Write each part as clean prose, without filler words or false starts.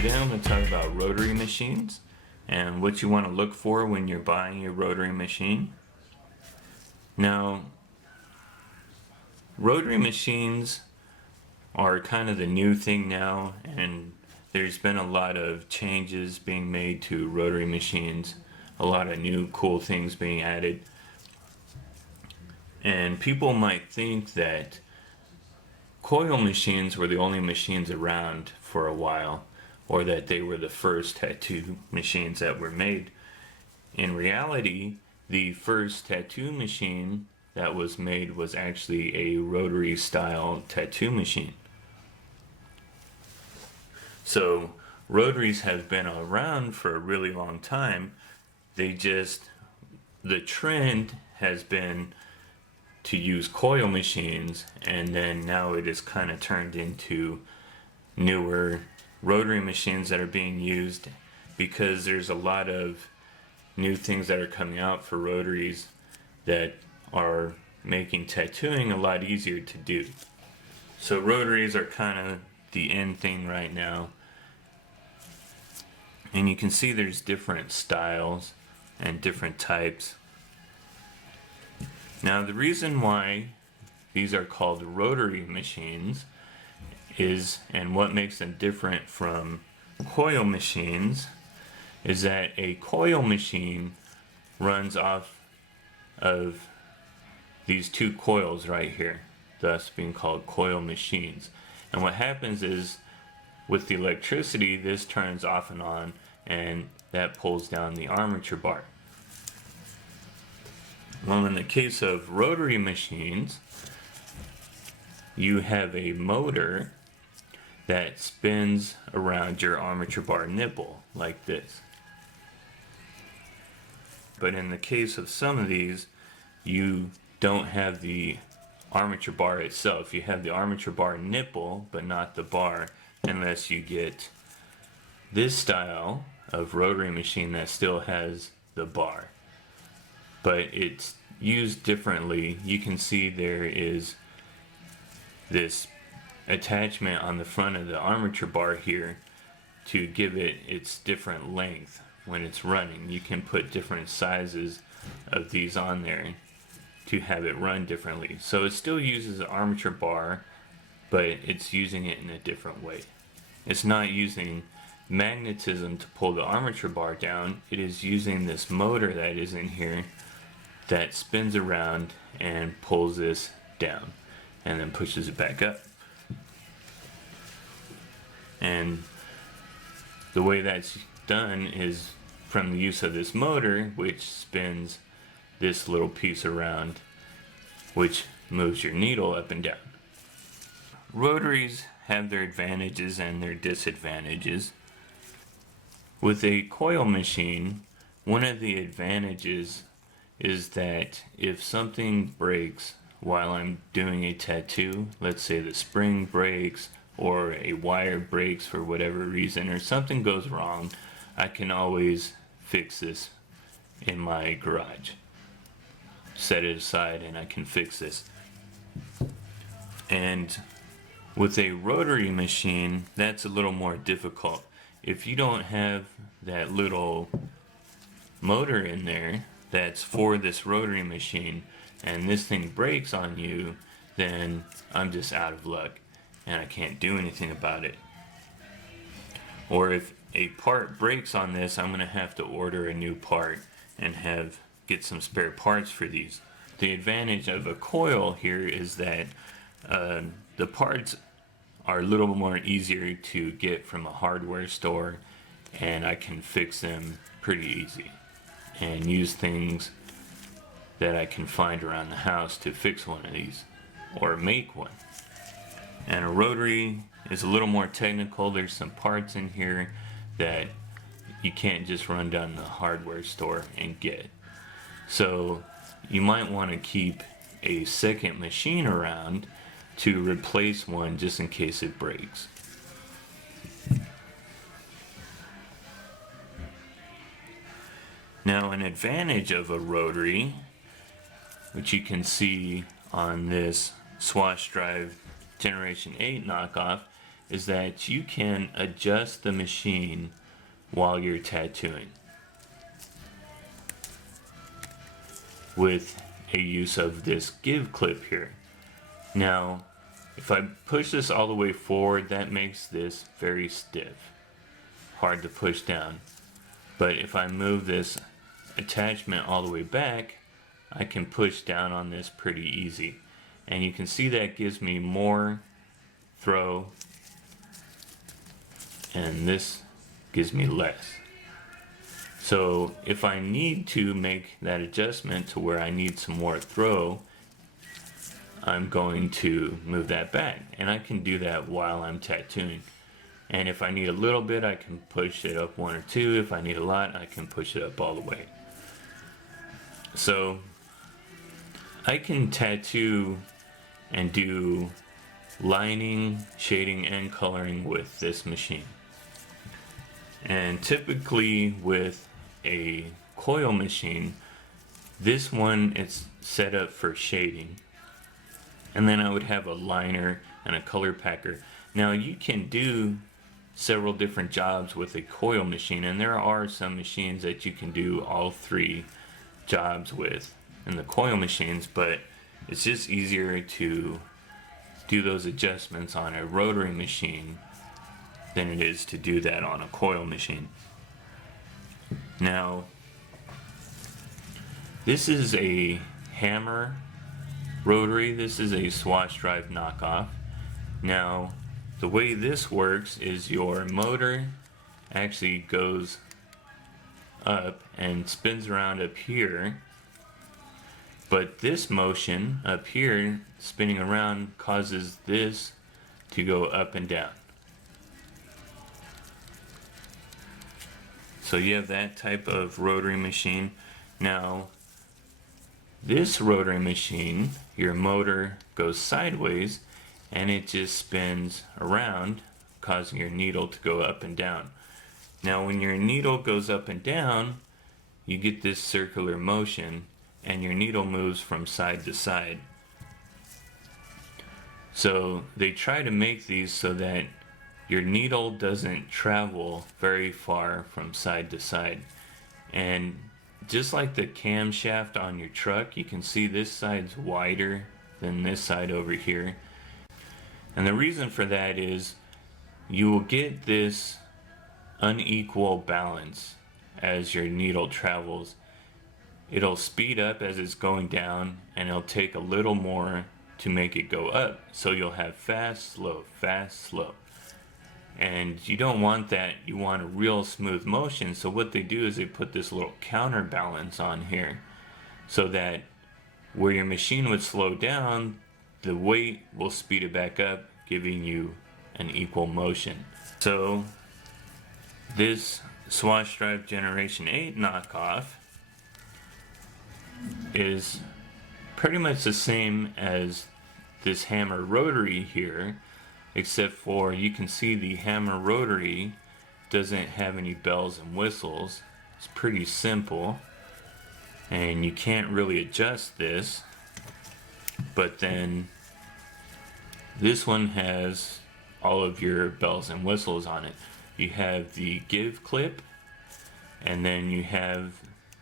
Today I'm going to talk about rotary machines and what you want to look for when you're buying a rotary machine. Now, rotary machines are kind of the new thing now, and there's been a lot of changes being made to rotary machines, a lot of new cool things being added. And people might think that coil machines were the only machines around for a while, or that they were the first tattoo machines that were made. In reality, the first tattoo machine that was made was actually a rotary style tattoo machine. So rotaries have been around for a really long time. The trend has been to use coil machines, and then now it is kind of turned into newer rotary machines that are being used because there's a lot of new things that are coming out for rotaries that are making tattooing a lot easier to do. So rotaries are kind of the in thing right now, and you can see there's different styles and different types. Now, the reason why these are called rotary machines is, and what makes them different from coil machines, is that a coil machine runs off of these two coils right here, thus being called coil machines. And what happens is, with the electricity, this turns off and on, and that pulls down the armature bar. Well, in the case of rotary machines, you have a motor that spins around your armature bar nipple like this. But in the case of some of these, you don't have the armature bar itself. You have the armature bar nipple, but not the bar, unless you get this style of rotary machine that still has the bar. But it's used differently. You can see there is this attachment on the front of the armature bar here to give it its different length when it's running. You can put different sizes of these on there to have it run differently. So it still uses an armature bar, but it's using it in a different way. It's not using magnetism to pull the armature bar down. It is using this motor that is in here that spins around and pulls this down and then pushes it back up. And the way that's done is from the use of this motor, which spins this little piece around, which moves your needle up and down. Rotaries have their advantages and their disadvantages. With a coil machine, one of the advantages is that if something breaks while I'm doing a tattoo, let's say the spring breaks or a wire breaks for whatever reason, or something goes wrong, I can always fix this in my garage. Set it aside and I can fix this. And with a rotary machine, that's a little more difficult. If you don't have that little motor in there that's for this rotary machine, and this thing breaks on you, then I'm just out of luck and I can't do anything about it. Or if a part breaks on this, I'm going to have to order a new part and get some spare parts for these. The advantage of a coil here is that the parts are a little more easier to get from a hardware store, and I can fix them pretty easy and use things that I can find around the house to fix one of these or make one. And a rotary is a little more technical. There's some parts in here that you can't just run down the hardware store and get. So you might want to keep a second machine around to replace one just in case it breaks. Now, an advantage of a rotary, which you can see on this Swash Drive Generation 8 knockoff, is that you can adjust the machine while you're tattooing with a use of this give clip here. Now, if I push this all the way forward, that makes this very stiff, hard to push down. But if I move this attachment all the way back, I can push down on this pretty easy. And you can see that gives me more throw, and this gives me less. So if I need to make that adjustment to where I need some more throw, I'm going to move that back, and I can do that while I'm tattooing. And if I need a little bit, I can push it up 1 or 2. If I need a lot, I can push it up all the way. So I can tattoo and do lining, shading, and coloring with this machine. And typically with a coil machine, this one it's set up for shading, and then I would have a liner and a color packer. Now you can do several different jobs with a coil machine, and there are some machines that you can do all 3 jobs with in the coil machines, but it's just easier to do those adjustments on a rotary machine than it is to do that on a coil machine. Now, this is a hammer rotary. This is a swash drive knockoff. Now, the way this works is your motor actually goes up and spins around up here, but this motion up here spinning around causes this to go up and down. So you have that type of rotary machine. Now, this rotary machine, your motor goes sideways and it just spins around, causing your needle to go up and down. Now, when your needle goes up and down, you get this circular motion and your needle moves from side to side. So they try to make these so that your needle doesn't travel very far from side to side. And just like the camshaft on your truck, you can see this side's wider than this side over here. And the reason for that is you will get this unequal balance as your needle travels. It'll speed up as it's going down, and it'll take a little more to make it go up. So you'll have fast, slow, fast, slow. And you don't want that. You want a real smooth motion. So what they do is they put this little counterbalance on here so that where your machine would slow down, the weight will speed it back up, giving you an equal motion. So this Swash Drive Generation 8 knockoff is pretty much the same as this hammer rotary here, except for you can see the hammer rotary doesn't have any bells and whistles. It's pretty simple, and you can't really adjust this. But then this one has all of your bells and whistles on it. You have the give clip, and then you have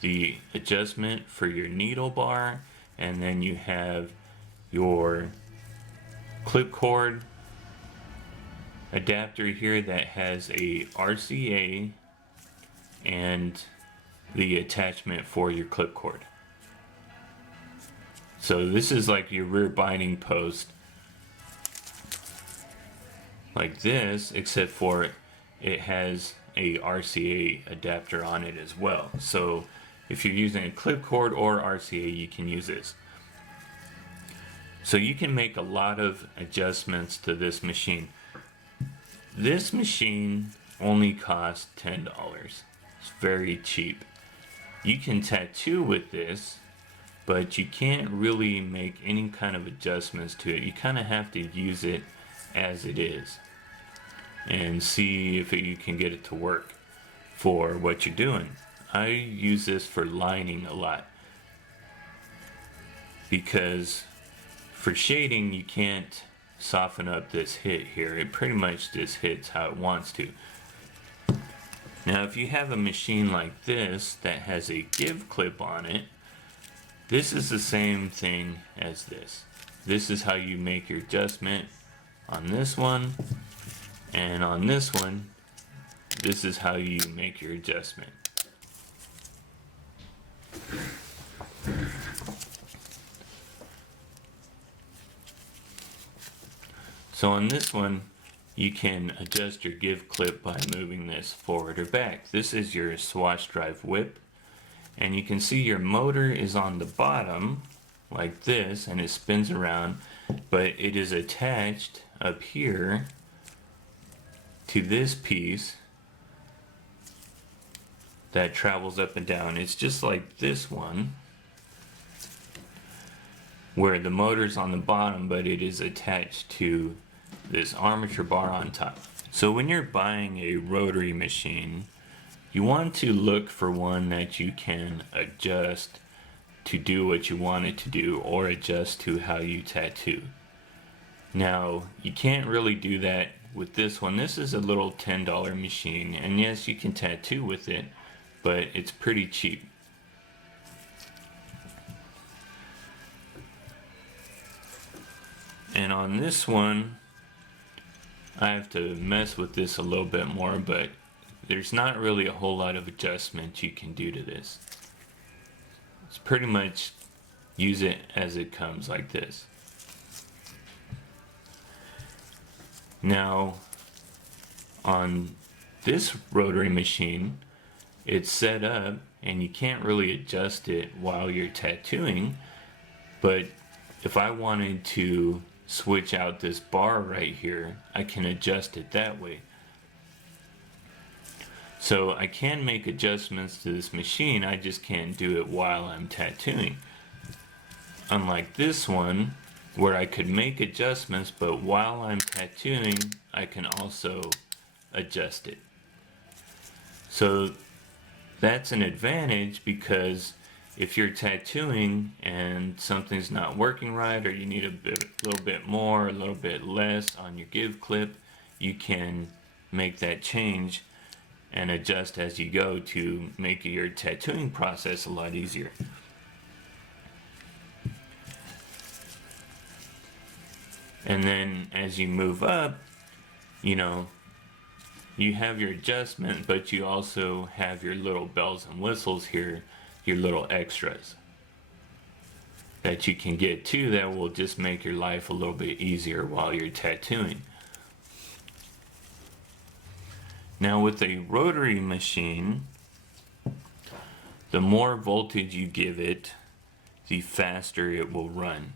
the adjustment for your needle bar, and then you have your clip cord adapter here that has a RCA and the attachment for your clip cord. So this is like your rear binding post, like this, except for it has a RCA adapter on it as well. So if you're using a clip cord or RCA, you can use this. So you can make a lot of adjustments to this machine. This machine only costs $10. It's very cheap. You can tattoo with this, but you can't really make any kind of adjustments to it. You kind of have to use it as it is and see if you can get it to work for what you're doing. I use this for lining a lot, because for shading you can't soften up this hit here. It pretty much just hits how it wants to. Now if you have a machine like this that has a give clip on it, this is the same thing as this. This is how you make your adjustment on this one, and on this one, this is how you make your adjustment. So on this one, you can adjust your give clip by moving this forward or back. This is your swatch drive whip, and you can see your motor is on the bottom like this, and it spins around, but it is attached up here to this piece that travels up and down. It's just like this one, where the motor's on the bottom, but it is attached to this armature bar on top. So when you're buying a rotary machine, you want to look for one that you can adjust to do what you want it to do, or adjust to how you tattoo. Now, you can't really do that with this one. This is a little $10 machine, and yes, you can tattoo with it, but it's pretty cheap. And on this one, I have to mess with this a little bit more, but there's not really a whole lot of adjustment you can do to this. It's pretty much use it as it comes, like this. Now, on this rotary machine, it's set up and you can't really adjust it while you're tattooing, but if I wanted to switch out this bar right here, I can adjust it that way. So I can make adjustments to this machine, I just can't do it while I'm tattooing. Unlike this one, where I could make adjustments, but while I'm tattooing, I can also adjust it. So that's an advantage, because if you're tattooing and something's not working right, or you need a little bit more, a little bit less on your give clip, you can make that change and adjust as you go to make your tattooing process a lot easier. And then as you move up, you have your adjustment, but you also have your little bells and whistles here, your little extras that you can get too, that will just make your life a little bit easier while you're tattooing. Now with a rotary machine, the more voltage you give it, the faster it will run.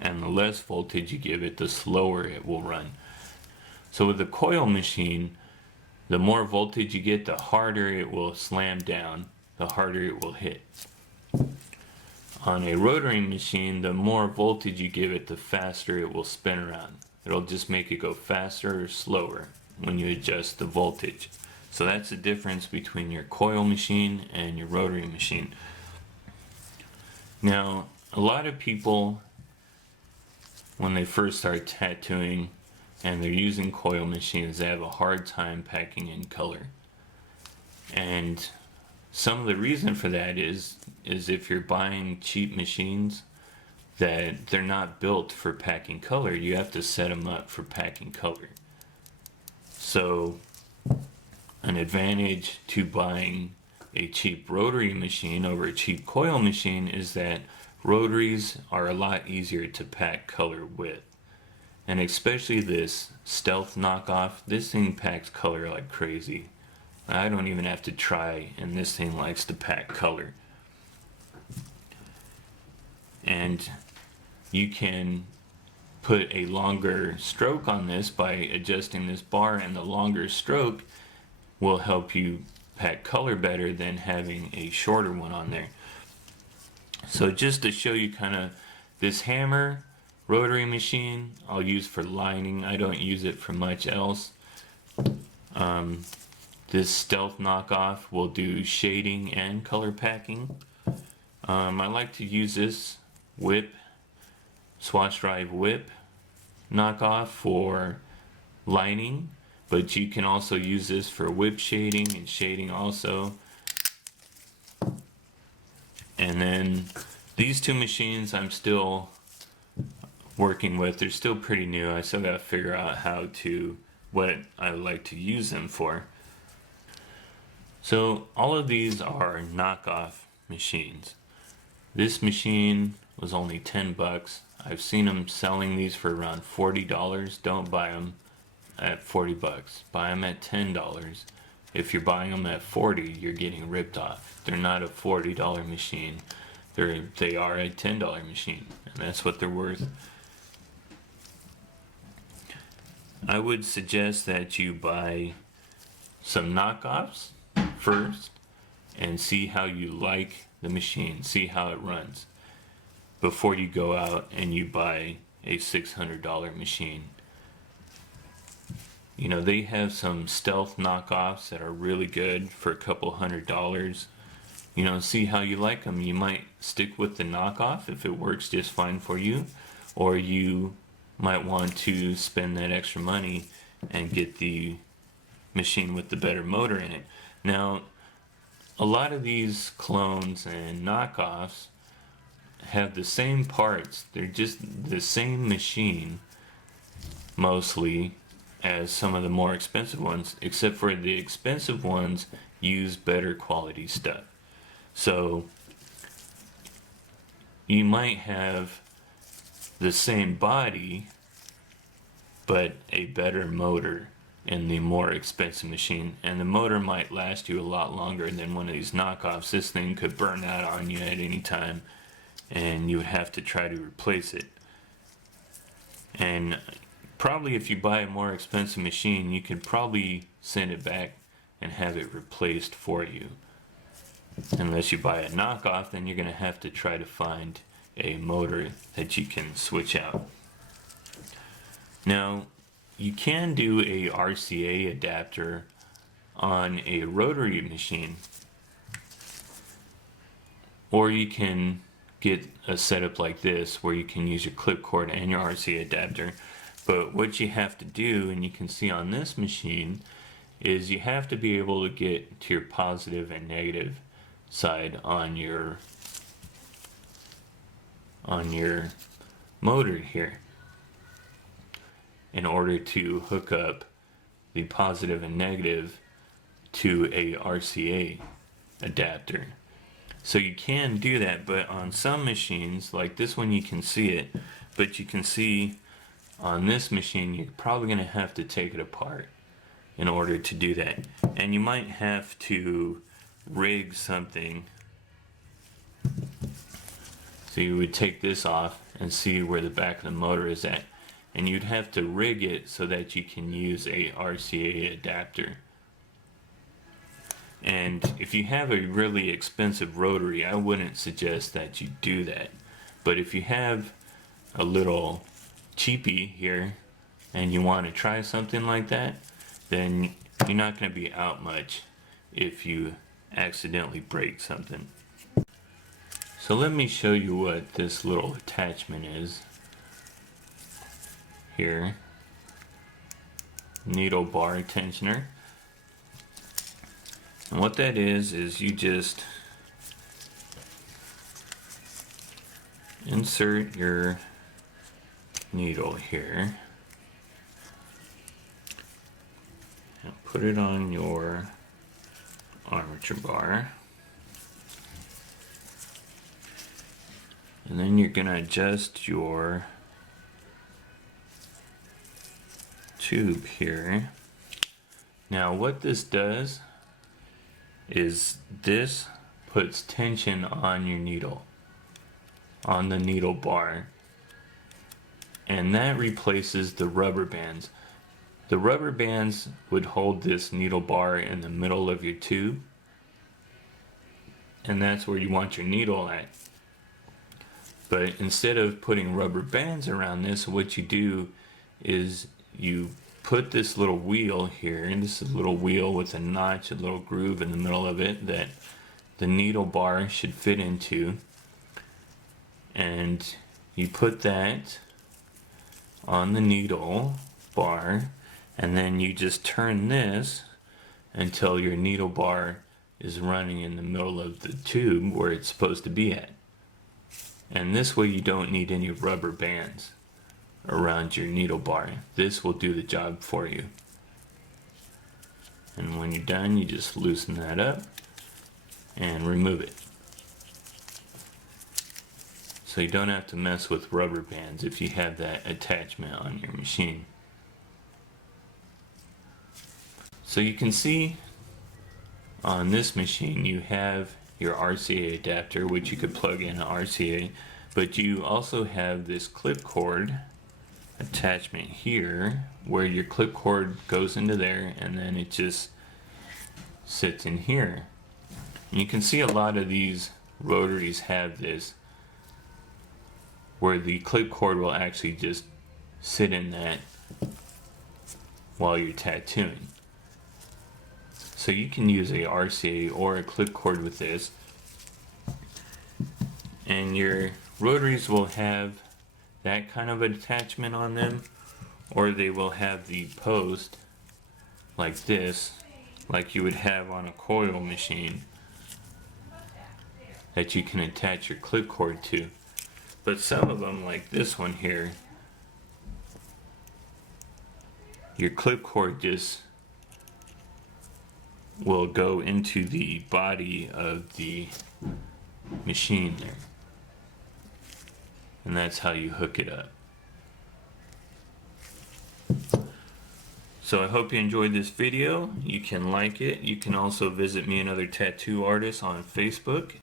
And the less voltage you give it, the slower it will run. So with a coil machine, the more voltage you get, the harder it will slam down, the harder it will hit. On a rotary machine, the more voltage you give it, the faster it will spin around. It'll just make it go faster or slower when you adjust the voltage. So that's the difference between your coil machine and your rotary machine. Now, a lot of people, when they first start tattooing and they're using coil machines, they have a hard time packing in color. And some of the reason for that is if you're buying cheap machines, that they're not built for packing color. You have to set them up for packing color. So an advantage to buying a cheap rotary machine over a cheap coil machine is that rotaries are a lot easier to pack color with. And especially this Stealth knockoff, this thing packs color like crazy. I don't even have to try, and this thing likes to pack color. And you can put a longer stroke on this by adjusting this bar, and the longer stroke will help you pack color better than having a shorter one on there. So just to show you kind of this hammer rotary machine, I'll use for lining. I don't use it for much else. This Stealth knockoff will do shading and color packing. I like to use this whip, swatch drive whip, knockoff for lining, but you can also use this for whip shading and shading also. And then these two machines I'm still working with. They're still pretty new. I still gotta figure out what I like to use them for. So all of these are knockoff machines. This machine was only 10 bucks. I've seen them selling these for around $40. Don't buy them at 40 bucks. Buy them at $10. If you're buying them at 40, you're getting ripped off. They're not a $40 machine. They are a $10 machine, and that's what they're worth. I would suggest that you buy some knockoffs first and see how you like the machine, see how it runs, before you go out and you buy a $600 machine. You know, they have some stealth knockoffs that are really good for a couple $100. You know, see how you like them. You might stick with the knockoff if it works just fine for you, or you might want to spend that extra money and get the machine with the better motor in it. Now, a lot of these clones and knockoffs have the same parts. They're just the same machine mostly as some of the more expensive ones, except for the expensive ones use better quality stuff. So you might have the same body but a better motor in the more expensive machine, and the motor might last you a lot longer than one of these knockoffs. This thing could burn out on you at any time and you would have to try to replace it. And probably if you buy a more expensive machine, you could probably send it back and have it replaced for you. Unless you buy a knockoff, then you're going to have to try to find a motor that you can switch out. Now, you can do a RCA adapter on a rotary machine, or you can get a setup like this where you can use your clip cord and your RCA adapter. But what you have to do, and you can see on this machine, is you have to be able to get to your positive and negative side on your motor here in order to hook up the positive and negative to a RCA adapter. So you can do that, but on some machines, like this one, you can see it, but you can see on this machine you're probably going to have to take it apart in order to do that. And you might have to rig something. So you would take this off and see where the back of the motor is at, and you'd have to rig it so that you can use a RCA adapter. And if you have a really expensive rotary, I wouldn't suggest that you do that. But if you have a little cheapie here and you want to try something like that, then you're not going to be out much if you accidentally break something. So let me show you what this little attachment is here. Needle bar tensioner. And what that is you just insert your needle here and put it on your armature bar, and then you're going to adjust your tube here. Now what this does is this puts tension on your needle, on the needle bar, and that replaces the rubber bands. The rubber bands would hold this needle bar in the middle of your tube, and that's where you want your needle at. But instead of putting rubber bands around this, what you do is you put this little wheel here, and this is a little wheel with a notch, a little groove in the middle of it that the needle bar should fit into, and you put that on the needle bar, and then you just turn this until your needle bar is running in the middle of the tube where it's supposed to be at. And this way you don't need any rubber bands around your needle bar. This will do the job for you. And when you're done, you just loosen that up and remove it. So you don't have to mess with rubber bands if you have that attachment on your machine. So you can see on this machine you have your RCA adapter, which you could plug in an RCA, but you also have this clip cord attachment here where your clip cord goes into there and then it just sits in here. And you can see a lot of these rotaries have this where the clip cord will actually just sit in that while you're tattooing. So you can use a RCA or a clip cord with this, and your rotaries will have that kind of attachment on them, or they will have the post like this, like you would have on a coil machine that you can attach your clip cord to. But some of them, like this one here, your clip cord just will go into the body of the machine there. And that's how you hook it up. So I hope you enjoyed this video. You can like it. You can also visit me and other tattoo artists on Facebook